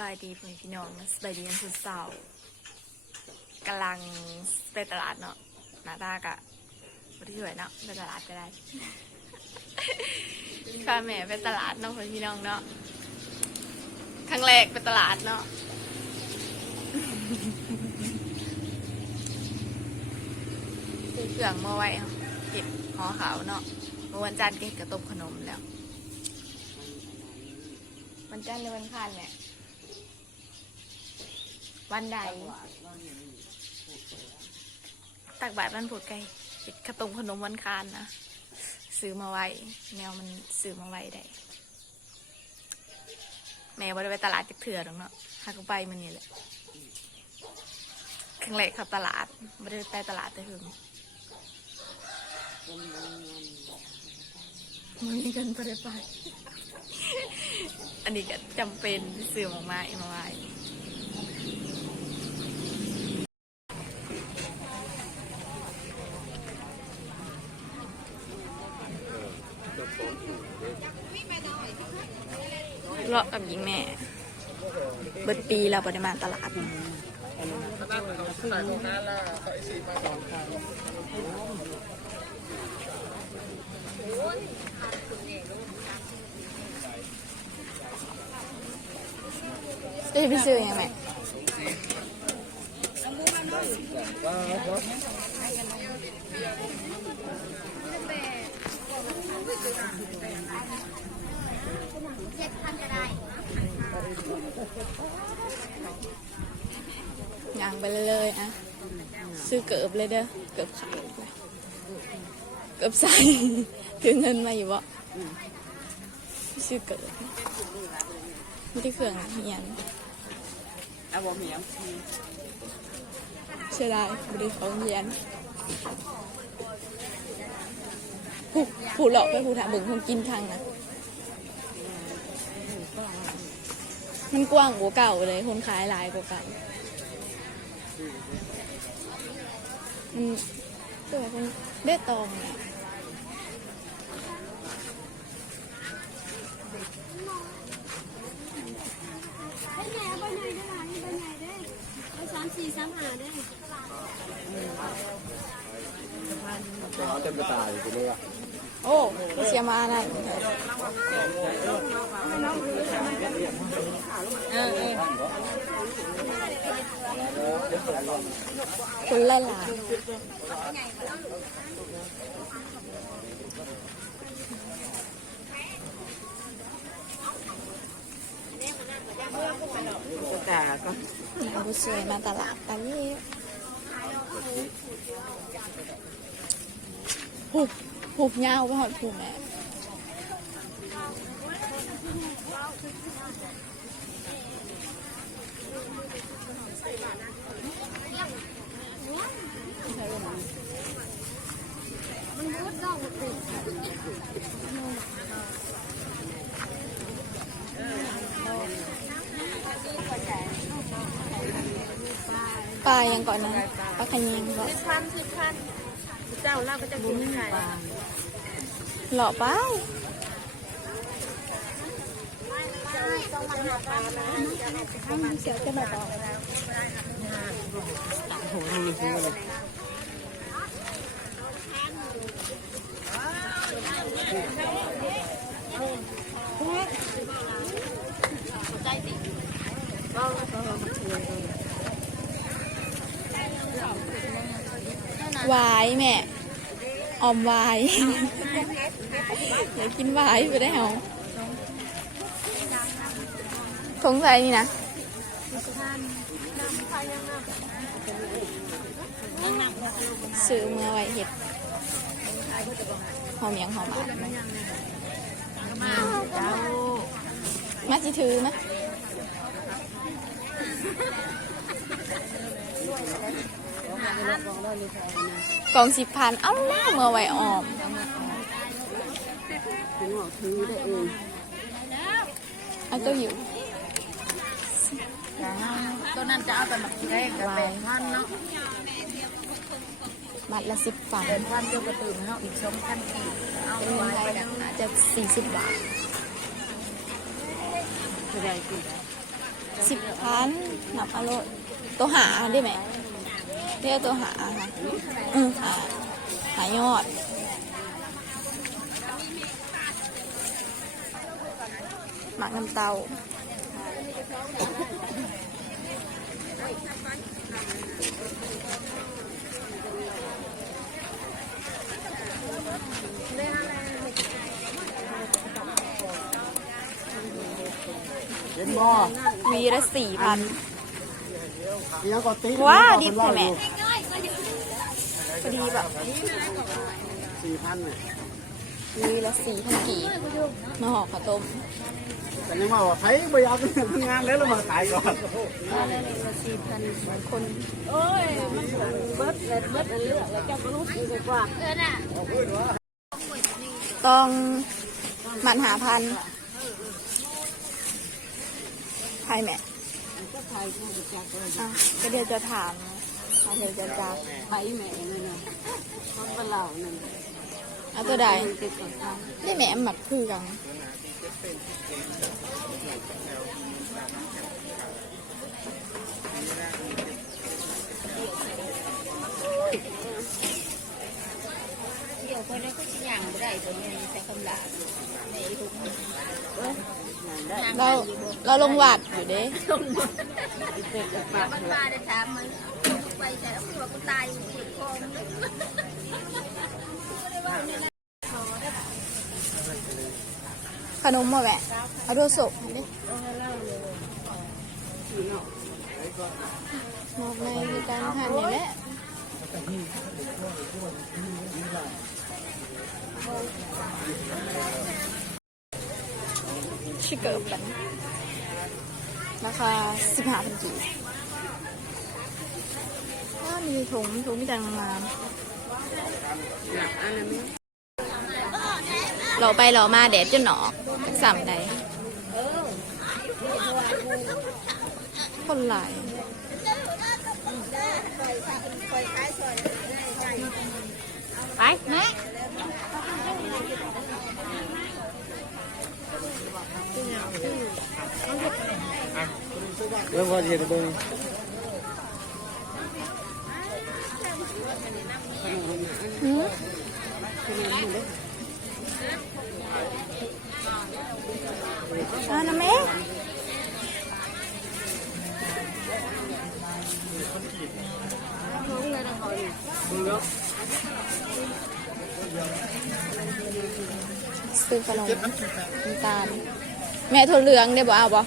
บายดีพ่อพี่น้องสบายดีกันทุกเสาร์กำลังไปตลาดเนาะหนาตากะไม่ได้ช่วยเนาะไปตลาดก็ได้พาแม่ไปตลาดเนาะพ่อพี่น้องเนาะครั้งแรกไปตลาดเนาะซื้อเครื่องมาไว้เห็ดห่อขาวเนาะเมื่อวันจันทร์เห็ดกระต้มขนมแล้ววันจันทร์หรือวันคานเนี่ย วันใด ตักบาตรวันพุธไก่เห็ดกระต้มขนมวันคานนะซื้อมาไว้ แมวมันซื้อมาไว้ได้ แม่บ่ได้ไปตลาดจักเถื่อหรอกเนาะหากไปมันนี่แหละครั้งแรกขับตลาดไม่ได้ไปตลาดแต่ถึงมันมีกันไปได้ไป อันนี้ก็จำเป็นซื้อมาไม้มาไว้ ยิงแม่ เบิดปีเราปริมาณตลาดจะไปซื้อยังไงเจ็ดพันก็ได้ ย่างไปเลยๆอะ ซื้อเกิบเลยเด้อ เกิบขายเลยเกิบใส่ถือเงินมาอยู่บ่ซื้อเกิบไม่ได้เครื่องเฮียนเอาบ่มีน้เสียดายไม่ได้ของเฮียนผู้ผู้หลอกไปผู้ถามเบิ่งคนกินทางนะ มันกว้างกว่าเก่าเลย คนขายหลายกว่าเก่ามันตัวคนได้ตองเนี่ยใบใหญ่เอาใบใหญ่ได้หลายใบใหญ่ได้ใบสามสี่สามห้าได้เขาเต็มกระตายไปเลยอะโอ้เสียมานั่น คนไล่หลายกระตายก็นางบุษวยมาตลาดตอนนี้ผูกผูกยาวไปหอดผูกแม่ ปลายังก่อนนะปลาขยิงก็พันสิบพันเจ้าเล่าก็จะกินไข่หล่อไปเสียวจะมาต่อ โอ้โหมีซื้อเลย ห วายแม่ออมวายอยากกินวายไปได้เหรอ สงสัยนี่นะซื้อเมื่อไว้เห็ดหอมยังหอมอะมาจิถือมะกองสิบพันเอ้าเมื่อไว้ออมถึงออกถือได้เองอาตัวอยู่ ตัวนั้นจะเอาแต่หมักแดงกับแปดพันเนาะมัดละสิบฝันแปดพันเจ้ากระตื่นเนาะอีกสองพันอีกเอาเป็นเงิไว้นไทยแบบน่าจะสี่สิบบาทคือได้กินสิบพันนับเอาโลดตัวหาได้ไหมเรียกตัวหาค่ะอือหาหายอดหมักน้ำเตา เห็นบ่วีละสี่พันเดี๋ยวก็ติดว้าดิบใช่ไหมพอดีแบบสี่พันเนี่ย วีละสี่พันกี่มาห่อข้าวต้มแต่ยังว่าว่าไผบ่อยากทำงานแล้วเรามาขายก่อนละสี่พันคนเบิดเลยเบิดเลือกแล้วเจ้าก็รู้ดีกว่าเออน่ะต้องมันหาพันใครแม่ก็เดี๋ยวจะถามอาเดี๋ยวจะจับไผ่แม่นั่นน่ะมันเป็นเหล่านั่น เอาตัวใดติดกับทางนี่แม่หมัดคือกันเดี๋ยวคนนี้ก็สิย่างบ่ได้ตัวนี้ใส่คำลาแม่อีกทุกคนเราเราลงวัดอยู่เด้มันมาได้ถามมันไปใส่แล้วตัวกูตายอยู่คอมัน ขนมมาแหวะเอาดูสุกให้ดิมอบในมีการทานอย่างนี้ชิเกิบกันราคาสิบห้าพันกีอ้ามีถุงถุงมีแต่งงาม เราไปเรามาแดดจนหนอกสัมใดคนหลายไปแม่แล้วพอเห็นเบิ่ง หืมอ่านะแม่ ซื้อขนมน้ำตาล แม่ถั่วเหลืองได้บ่เอาบ่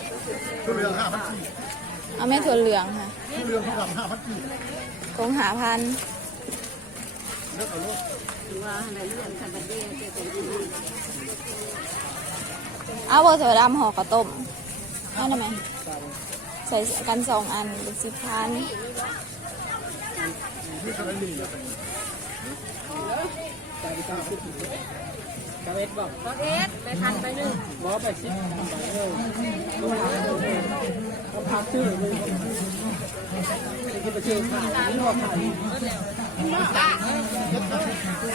ทุเรียนห้าพันกี่เอาแม่ถั่วเหลืองค่ะทุเรียนเท่ากับห้าพันกี่คงหาพันว่าอะไรเรื่องธรรมดาเจ้าเป็นที่เอาบะถั่วดำห่อกระต้มเอาได้ไหมใส่กันสองอันเป็นสิบพัน กระเวทบอกรถเอสไปทันไปหนึ่งบ่ไปสิไปเลยเขาพักชื่อเลยไปเจอข่าวนี่ว่าข่าว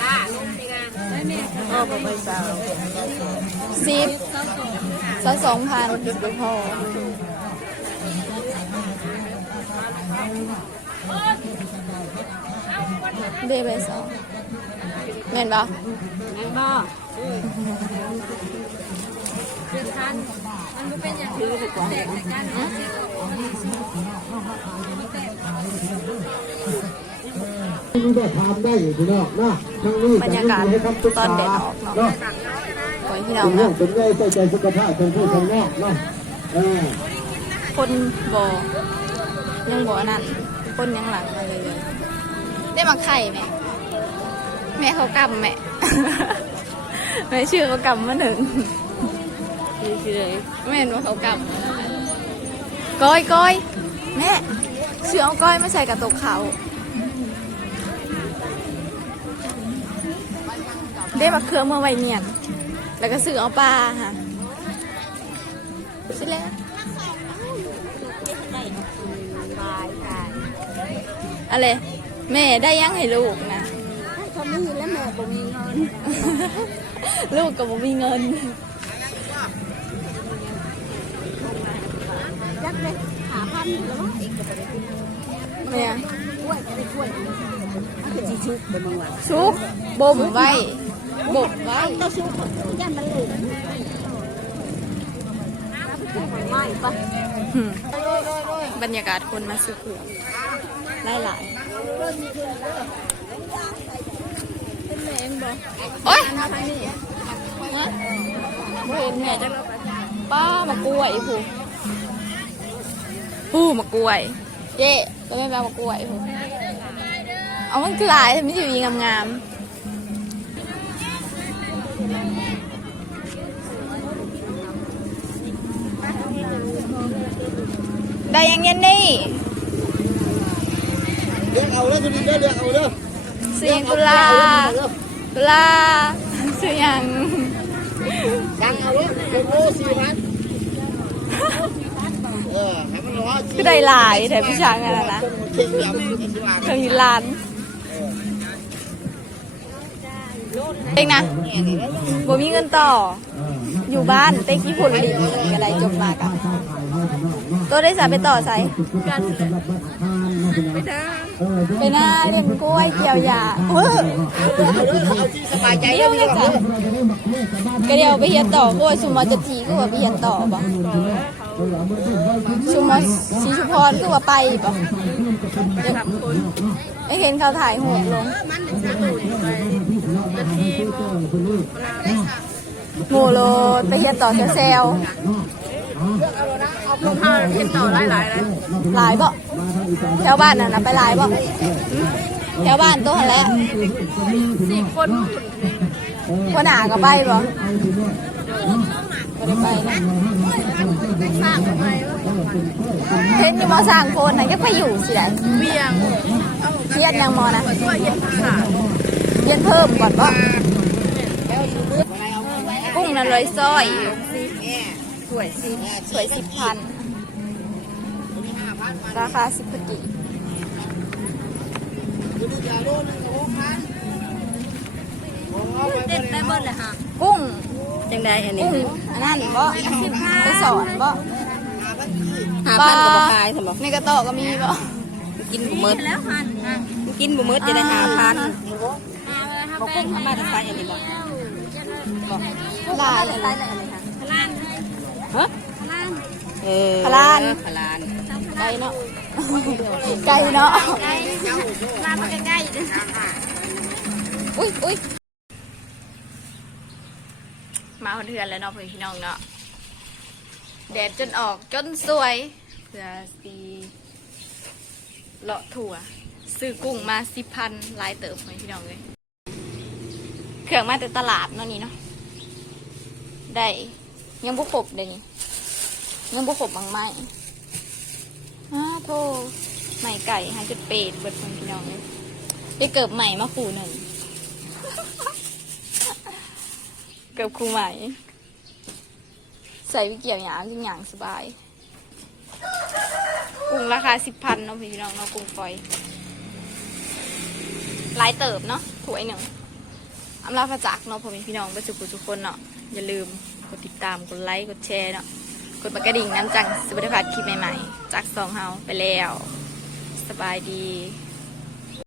อ่าลงดีงาได้แม่ก็ไปสาวสิบซะสองพันดูพอเดไปสองเม่นปะงั้นบ่ เดือดทันมันไม่เป็นอย่างถือไปก่อนแตกในกันนะนี่ก็ทำได้อยู่พี่นองนะทั้งนี้บรรยากาศตอนเด็ดออกเนาะเนาะขอให้พี่น้อเป็งนเรื่อนะเป็นใยใส่ใจสุขภาพเป็นผู้ทางนอกเนาะคนบอยังบ่อนั่นคนยังหลังมาเลยเลยได้มาไข่ไหมแม่เขากำแม่ แม่เชื่อเขากำมาหนึ่งเฉยแม่เห็นว่าเขากำก้อยก้อยแม่เชื่อเอาก้อยมาใส่กับตกเขาได้มาเครื่องมาไวเนียน แล้วก็ซื้อเอาปลาค่ะใช่แล้วอะไรแม่ได้ยังให้ลูกนะเขามีแล้วแม่บ่มีเงิน ลูกก็บ่มีเงินจักกเลยหาพันหรือว่าเอกก็บ่ได้เนี่ยกล้วยก็ได้กล้วยมันคือสิชุกบ่มังว่าซุกบ่มไว้บ่มไว้ต้องชุกย่านมันเหลวไม่ปะหืมบรรยากาศคนมาซื้อเผือกหลายหลายเป็นแมงบ่ โอ๊ยฮะบ่เห็นแม่จังป้ามากล้วยผู้ผู้มากล้วยเจ๊ก็ไม่แปลมากล้วยผู้เอามันคือหลายแต่ไม่ใช่วีงามๆได้ยังเย็นนี่เรียกเอาแล้วจะมีได้เรียกเอาเด้อเสียงกุลากุ ลาเสียงสั่งเอาแล้วเป็นโลสี่พันเออให้มันร้อยคือได้หลายแต่พี่ช้างอะไรนะเข่งยำสี่บาทเครื่องยินลานเต็งนะบ่มีเงินต่อ อยู่บ้านเต็กญี่ปุ่นลิงอะไรจบมากอะตัวได้สาไปต่อใส่ไป หน้าเลี้ยงกล้วยเกี่ยวยาเออเอาเด้อเอาที่สบายใจเดี๋เด้ยอวพี่น้องเด้อก็เดี๋ยวไปเฮียนต่อโอ้ยสุมาจะทีก็ว่าไปเฮียนต่อบ่สุมาสีชุพรก็ว่าไปบ่เดี๋ยวไอ้เห็นเขาถ่ายหัวลงโมโลไปเฮียนต่อเซลล งพาเฮียนต่อหลายหลายหลายบ่แถวบ้านน่ะนะไปหลายบ่แถวบ้านโตัวหันแหล้วสิบคนคนหนาก็ไปบ่บ่ได้ไปนะเห็นอยู่มอสร้างโคนนะยังไปอยู่สิได้เบียงเรียนยังมอนะเรียนเพิ่มก่อนบ่กุ้งนั่นร้อยซ้อย สวยสิสวยสิบพันราคาสิบพกีกุ้งจังไดอันนี้กุ้งอันนั้นบ่ไปสอนบ่หาพันกับบ่ขายสมบ่ในกระโตะก็มีบ่กินบ่หมดแล้วพันกินบ่หมดจะได้หาพันเขากุ้งทำมาจะใส่อันนี้บ่บ่ลายใส่อะไรคะพลาน ฮะพลานเออพลาน พลานไกลเนาะไกลเนาะมามาใกล้อุ้ยอุ้ยมาคนเทือนแล้วเนาะพี่น้องเนาะแดดจนออกจนสวยเพื่อสีเลาะถั่วซื้อกุ้งมาสิพันหลายเติบให้พี่น้องเลยเครื่องมาแต่ตลาดเนาะนี่เนาะได้ ยังบุครบเลยยังบุครบบางไม้อ้าโทใหม่ไก่หาจุดเป็ดเบิดคนพี่น้องเลยได้เกิบใหม่มาขู่หนึ่ง เกิบคู่ใหม่ ใส่วิเกี่ยวหยามจริงอย่างสบายกุ้งราคาสิบพันเนาะพี่น้องเนาะกุ้งฝอยลายเติบเนาะถ้วยหนึ่งอำลาพระจักรเนาะพ่อแม่พี่น้องประจุกุทุกคนเนาะอย่าลืม ตามกดไลค์กดแชร์เนาะกดปากกระดิ่งน้ำจังสวัสดีค่ะคลิปใหม่ๆ จากสองเฮาไปแล้ว สบายดี